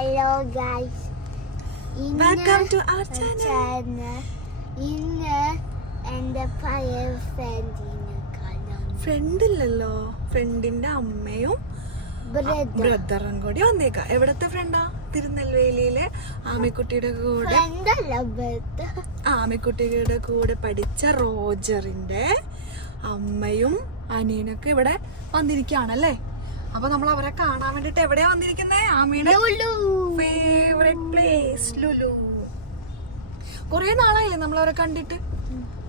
Hello guys. Welcome to our channel. ഇന്ന് എൻ്റെ പഴയ ഫ്രണ്ടിനെ കാണാം. ഫ്രണ്ടില്ലല്ലോ, ഫ്രണ്ടിന്റെ അമ്മയും ബ്രദറും കൂടി വന്നേക്കാം. എവിടത്തെ ഫ്രണ്ടാ? തിരുനെൽവേലിയിലെ ആമിക്കുട്ടിയുടെ കൂടെ ആമിക്കുട്ടിയുടെ കൂടെ പഠിച്ച റോജറിന്റെ അമ്മയും അനിയനൊക്കെ ഇവിടെ വന്നിരിക്കുകയാണല്ലേ. അപ്പൊ നമ്മൾ അവരെ കാണാൻ വേണ്ടിട്ട് എവിടെയാ വന്നിരിക്കുന്നേ? ആമിയുടെ ഫേവറേറ്റ് പ്ലേസ് ലുലു. കൊറേ നാളായില്ലേ നമ്മൾ അവരെ കണ്ടിട്ട്?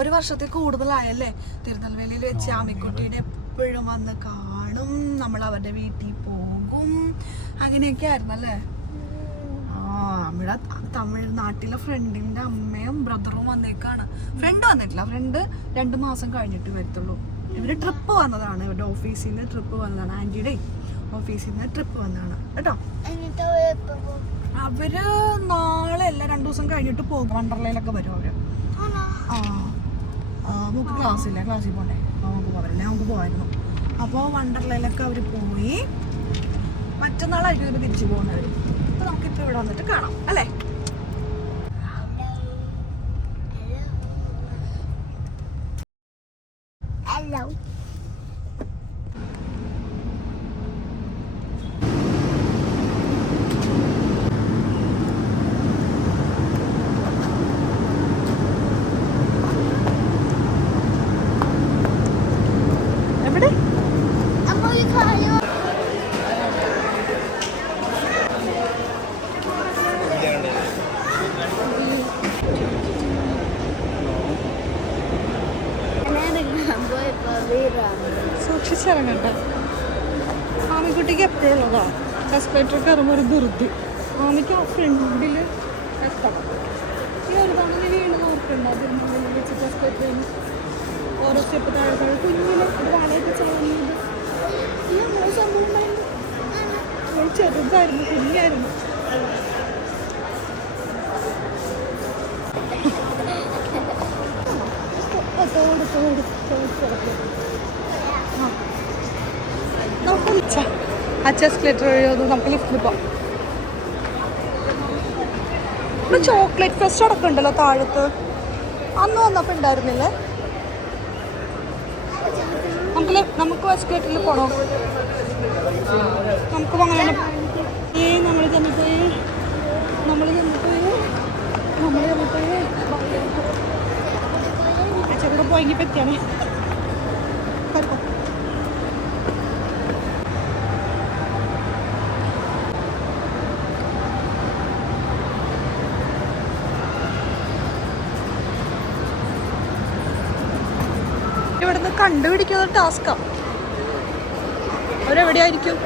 1 വർഷത്തിൽ കൂടുതലായല്ലേ. തിരുനെൽവേലിയിൽ വെച്ച് ആമിക്കുട്ടീനെ എപ്പോഴും വന്ന് കാണും, നമ്മൾ അവരുടെ വീട്ടിൽ പോകും, അങ്ങനെയൊക്കെ ആയിരുന്നല്ലേ. നമ്മുടെ തമിഴ്നാട്ടിലെ ഫ്രണ്ടിന്റെ അമ്മയും ബ്രദറും വന്നേക്കാണ്. ഫ്രണ്ട് വന്നിട്ടില്ല, ഫ്രണ്ട് 2 മാസം കഴിഞ്ഞിട്ട് വരത്തുള്ളൂ. ഇവര് ട്രിപ്പ് വന്നതാണ്, ഇവരുടെ ഓഫീസിൽ നിന്ന് ട്രിപ്പ് വന്നതാണ്, ആന്റിയുടെ ഓഫീസിൽ നിന്ന് ട്രിപ്പ് വന്നതാണ് കേട്ടോ. അവര് നാളെ അല്ല 2 ദിവസം കഴിഞ്ഞിട്ട് പോകും. വണ്ടർലയിലൊക്കെ വരും അവര്. നമുക്ക് ക്ലാസ്സില്ല, ക്ലാസ്സിൽ പോകണ്ടേ, നമുക്ക് പോകാറില്ല, നമുക്ക് പോകായിരുന്നു. അപ്പോൾ വണ്ടർലയിലൊക്കെ അവർ പോയി. മറ്റന്നാളായിരിക്കും ഇവർ തിരിച്ചു പോകുന്നവർ. അപ്പോൾ നമുക്കിപ്പോൾ ഇവിടെ വന്നിട്ട് കാണാം അല്ലേ. Hello. എവിടെ? സൂക്ഷിച്ചിറങ്ങട്ടെ. ആമിക്കുട്ടിക്ക് എപ്പോഴുള്ളതാ എസ്കലേറ്റർ കയറുമ്പോൾ ഒരു ധൃതി. ആമിക്ക് ആ ഫ്രണ്ടിൽ എത്തണം. ഈ ഒരു തവണ നീ വീണ് നോക്കണ്ട. അതിന് വെച്ചിട്ട് എസ്കലേറ്ററിൽ ഓരോ സ്റ്റെപ്പ് താഴെ താഴെ കുഞ്ഞിനെ വാടകയൊക്കെ ചെയ്യുന്നത് ഈ അങ്ങനെ സംഭവം ഉണ്ടായിരുന്നു. ചെറുതായിരുന്നു, കുഞ്ഞായിരുന്നു. എസ്കലേറ്റർ വഴിയൊന്നും നമുക്ക് ലിഫ്റ്റിൽ പോവാം. ഇവിടെ ചോക്ലേറ്റ് ഫെസ്റ്റ് അടക്കം ഉണ്ടല്ലോ താഴത്ത്. അന്ന് വന്നപ്പോൾ ഉണ്ടായിരുന്നില്ലേ? നമുക്ക് എസ്കലേറ്ററിൽ പോണോ? നമുക്ക് അങ്ങനെ നമ്മൾ ചെന്നിപ്പോയി അച്ഛക്കൂടെ പോയെങ്കിൽ പറ്റിയാണേ. ഇവിടുന്ന് കണ്ടുപിടിക്കുന്ന ടാസ്കാ. അവരെവിടെയായിരിക്കും?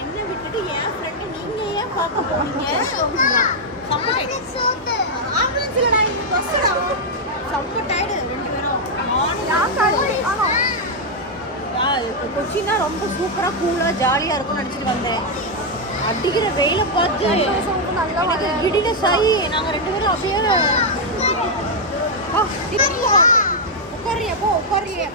என்ன விட்டுட்டு என் ஃப்ரெண்ட் நீங்க ஏன் பார்க்க போறீங்க? ஆம்புலன்ஸ்லடா, இந்த பஸ்ஸடா. ரொம்ப டயர்டு 2 பேரும். கொச்சின்னா ரொம்ப சூப்பரா கூலா ஜாலியா இருக்கும்னு நினைச்சிட்டு வந்தேன். அடிக்கிற வெயில பார்த்து நல்லா இடியில சாயி நாங்க 2 பேரும் அப்படியே உட்காரியா போ உட்காரியா.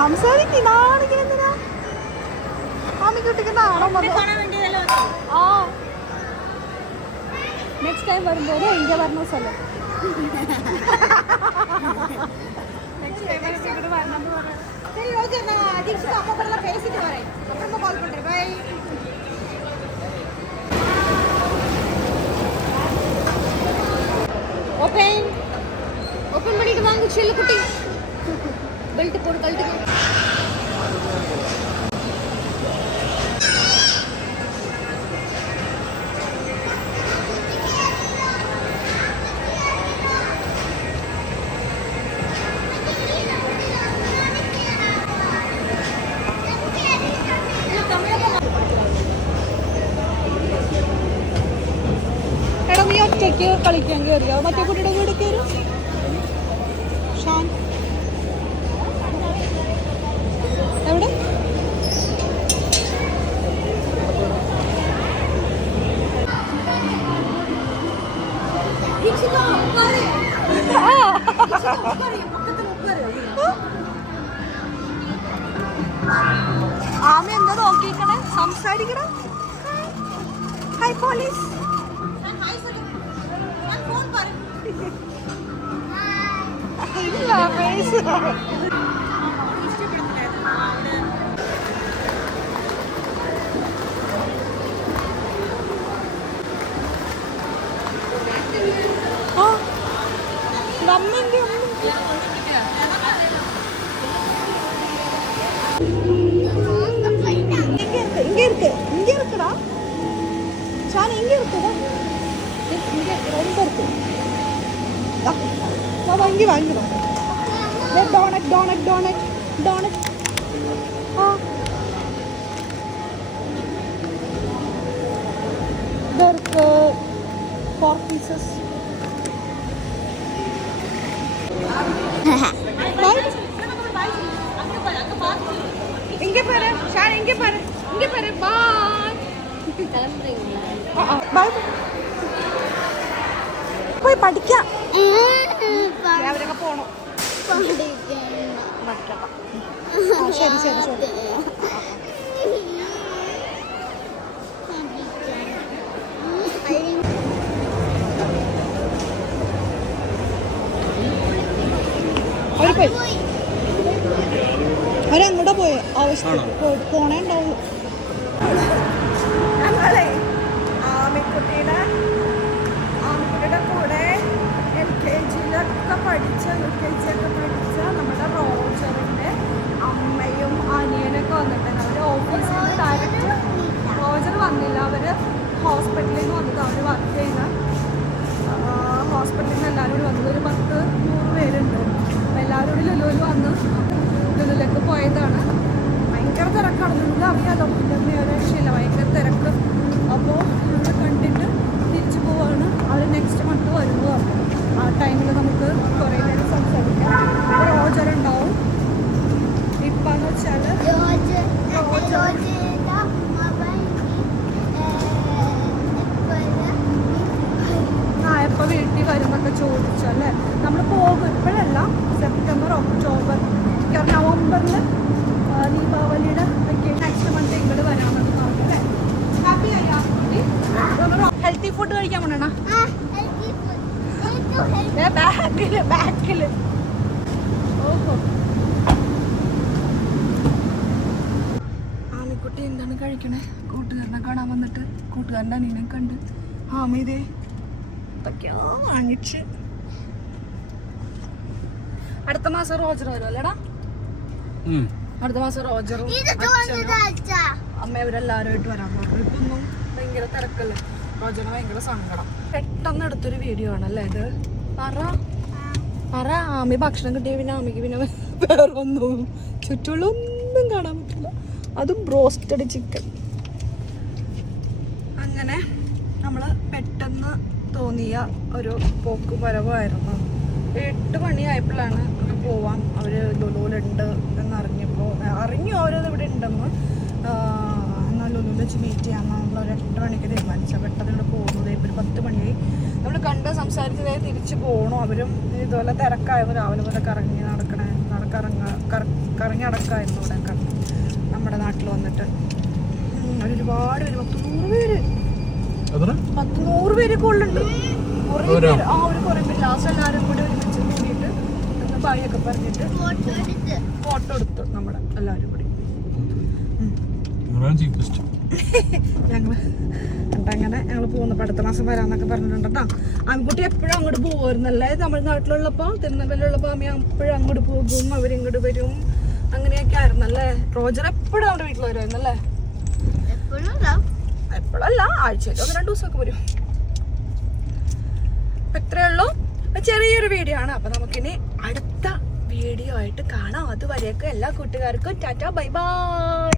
സംസാരിക്കുന്നാണെങ്കിലെന്തിനാ? ആമിക്കുട്ടിക്ക് നാണം വന്നു. നെക്സ്റ്റ് ടൈം വരുമ്പോൾ ഇങ്ങ വരണ സ്ഥലം சரி ஓகே, நான் தீக்ஷிதா அம்மா கூட பேசிட்டு வரேன். കുട്ടി ബെൽറ്റ് പോട് ബെൽറ്റ് എടാ നീ ഒറ്റയ്ക്ക് കളിക്കാൻ കയറിയോ മറ്റേ കുട്ടിയുടെ വീട് കയറും ഷാൻ എവിടെ ആമ എന്താ നോക്കിക്കണേ സംസാരിക്കണം ഹൈ പോലീസ് ഇല്ല പൈസ നമ്മന്റെ இங்க இருக்குடா சாணி இங்க இருக்குடா ரொம்ப இருக்கு பாபா இங்க வாங்கிடுவோம் டோனட் டோனட் டோனட் டோனட் இருக்கு 4 pieces இங்க பாரு சார் இங்க பாரு பாய் பாய் போய் படிക്കാം അവരൊക്കെ പോണോ ശരി ശരി ശരി അവരങ്ങോട്ടാ പോയെ ആവശ്യം പോണേ ഉണ്ടാവുള്ളൂ ഞങ്ങളെ ആമിക്കുട്ടിയുടെ കൂടെ LKG പഠിച്ച UKG ഒക്കെ പഠിച്ച നമ്മുടെ റോജറിൻ്റെ അമ്മയും അനിയനൊക്കെ വന്നിട്ടുണ്ട്. അവർ ഓഫീസിൽ നിന്ന് ഡയറക്റ്റ് റോജർ വന്നില്ല, അവർ ഹോസ്പിറ്റലിൽ നിന്ന് വന്നത്. അവർ വർക്ക് ചെയ്യുന്ന ഹോസ്പിറ്റലിൽ നിന്ന് എല്ലാവരും കൂടി വന്നത് ഒരു 10-100 പേരുണ്ട്. അപ്പോൾ എല്ലാവരും കൂടി ലുലുവിൽ വന്ന് ലുലുവിലേക്ക് പോയതാണ്. ഭയങ്കര തിരക്കാണ്. ലുലു അറിയാലോ, ഇതിൻ്റെ ഒരു രക്ഷയില്ല, ഭയങ്കര തിരക്ക്. അപ്പോൾ നമ്മൾ കണ്ടിട്ട് തിരിച്ചു പോവാണ്. അവർ നെക്സ്റ്റ് മന്ത് വരുന്നു പറഞ്ഞു. ആ ടൈമിൽ നമുക്ക് കുറേ നേരം സംസാരിക്കാം. അപ്പോൾ റോജർ ഉണ്ടാവും. ഇപ്പാന്ന് വെച്ചാൽ എപ്പോൾ വീട്ടിൽ വരുന്നൊക്കെ ചോദിച്ചല്ലേ. നമ്മൾ പോകും ഇപ്പോഴല്ല, സെപ്റ്റംബർ ഒക്ടോബർ നവംബറിൽ ദീപാവലിയുടെ വെക്കേഷൻ നെക്സ്റ്റ് മന്ത് ഇങ്ങോട്ട് വരാമെന്ന് പറഞ്ഞു അല്ലേ. ഹാപ്പി ആയി. ഹെൽത്തി ഫുഡ് കഴിക്കാൻ പോണേണ ബാക്കില്. ഓഹോ, ആമിക്കുട്ടി എന്താണ് കഴിക്കണേ? കൂട്ടുകാരനെ കാണാൻ വന്നിട്ട് കൂട്ടുകാരൻ്റെ അനിയനെ കണ്ട് ആമിതേ എന്തൊക്കെയോ വാങ്ങിച്ച്. അടുത്ത മാസം റോജർ വരും അല്ലേടാ? അടുത്ത മാസം റോജറും അമ്മ ഇവരെല്ലാവരുമായിട്ട് വരാൻ പറഞ്ഞു. ഇപ്പൊന്നും ഭയങ്കര തിരക്കല്ലേ, റോജറിന് ഭയങ്കര സങ്കടം. പെട്ടെന്ന് എടുത്തൊരു വീഡിയോ ആണല്ലേ ഇത്. പറ ആമി ഭക്ഷണം കിട്ടിയ പിന്നെ ആമിക്ക് പിന്നെ വേറെ ഒന്നും ചുറ്റുള്ള ഒന്നും കാണാൻ പറ്റില്ല. അതും ബ്രോസ്റ്റഡ് ചിക്കൻ. അങ്ങനെ നമ്മൾ പെട്ടെന്ന് തോന്നിയ ഒരു പോക്ക് വരവായിരുന്നു. 8 മണിയായപ്പോഴാണ് പോവാം. അവർ ലുലുവിലുണ്ട് എന്നറിഞ്ഞപ്പോൾ അറിഞ്ഞു അവരത് ഇവിടെ ഉണ്ടെന്ന്. എന്നാൽ ലുലുവിൽ വെച്ച് മീറ്റ് ചെയ്യാമെന്ന് നമ്മളൊരു 8 മണിക്ക് തീരുമാനിച്ചത്. പെട്ടെന്ന് ഇവിടെ പോകുന്നത് ഇപ്പോൾ 10 മണിയായി. നമ്മൾ കണ്ട് സംസാരിച്ചതേ തിരിച്ച് പോകണം. അവരും ഇതുപോലെ തിരക്കായിരുന്നു. രാവിലെ പോലെ കറങ്ങി നടക്കായിരുന്നു ഇവിടെയൊക്കെ നമ്മുടെ നാട്ടിൽ വന്നിട്ട്. ഒരുപാട് പേര് 100 പേര് കൂടുതലുണ്ട്. കുറേ പേര് ഒരു കുറേ പേര് ലാസ്റ്റ് എല്ലാവരും കൂടി ഒരുമിച്ച് കൂടിയിട്ട് ഒന്ന് ബായൊക്കെ പറഞ്ഞിട്ട് ഫോട്ടോ എടുത്തു നമ്മുടെ എല്ലാവരും കൂടി. ഞങ്ങള് പോകുന്നപ്പോ അടുത്ത മാസം വരാന്നൊക്കെ പറഞ്ഞിട്ടുണ്ട് കേട്ടോ. ആൺകുട്ടി എപ്പോഴും അങ്ങോട്ട് പോകുമായിരുന്നല്ലേ, തമിഴ്നാട്ടിലുള്ളപ്പോ തിരുനെൽവേലിയുള്ളപ്പോ അമ്മ എപ്പോഴും അങ്ങോട്ട് പോകും, അവരിങ്ങോട്ട് വരും, അങ്ങനെയൊക്കെ ആയിരുന്നല്ലേ. റോജർ എപ്പോഴും നമ്മുടെ വീട്ടിൽ വരുമായിരുന്നല്ലേ? എപ്പോഴല്ല, ആഴ്ചയിൽ 1-2 ദിവസമൊക്കെ വരും. ഇത്രയേ ഉള്ളൂ, ചെറിയൊരു വീഡിയോ ആണ്. അപ്പൊ നമുക്കിനി അടുത്ത വീഡിയോ ആയിട്ട് കാണാം. അതുവരെയൊക്കെ എല്ലാ കൂട്ടുകാർക്കും ടാറ്റ ബൈ ബൈ.